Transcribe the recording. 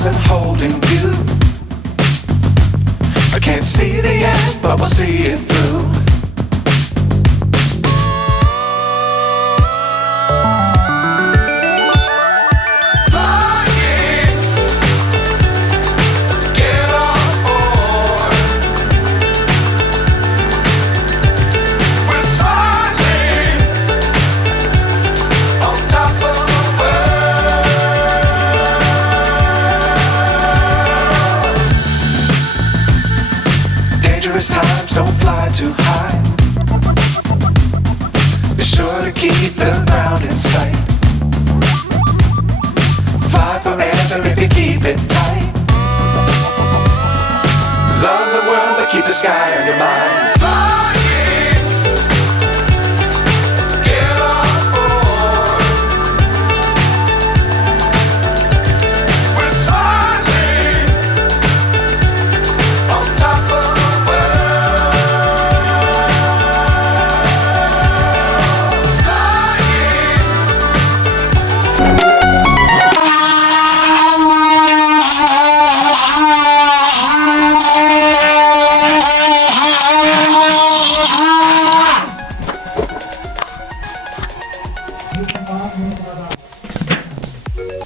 arms and holding you. I can't see the end, but we'll see it through. Times don't fly too high. Be sure to keep the ground in sight. Fly forever if you keep it tight. Love the world but keep the sky on your mind. Muito bom, muito bom.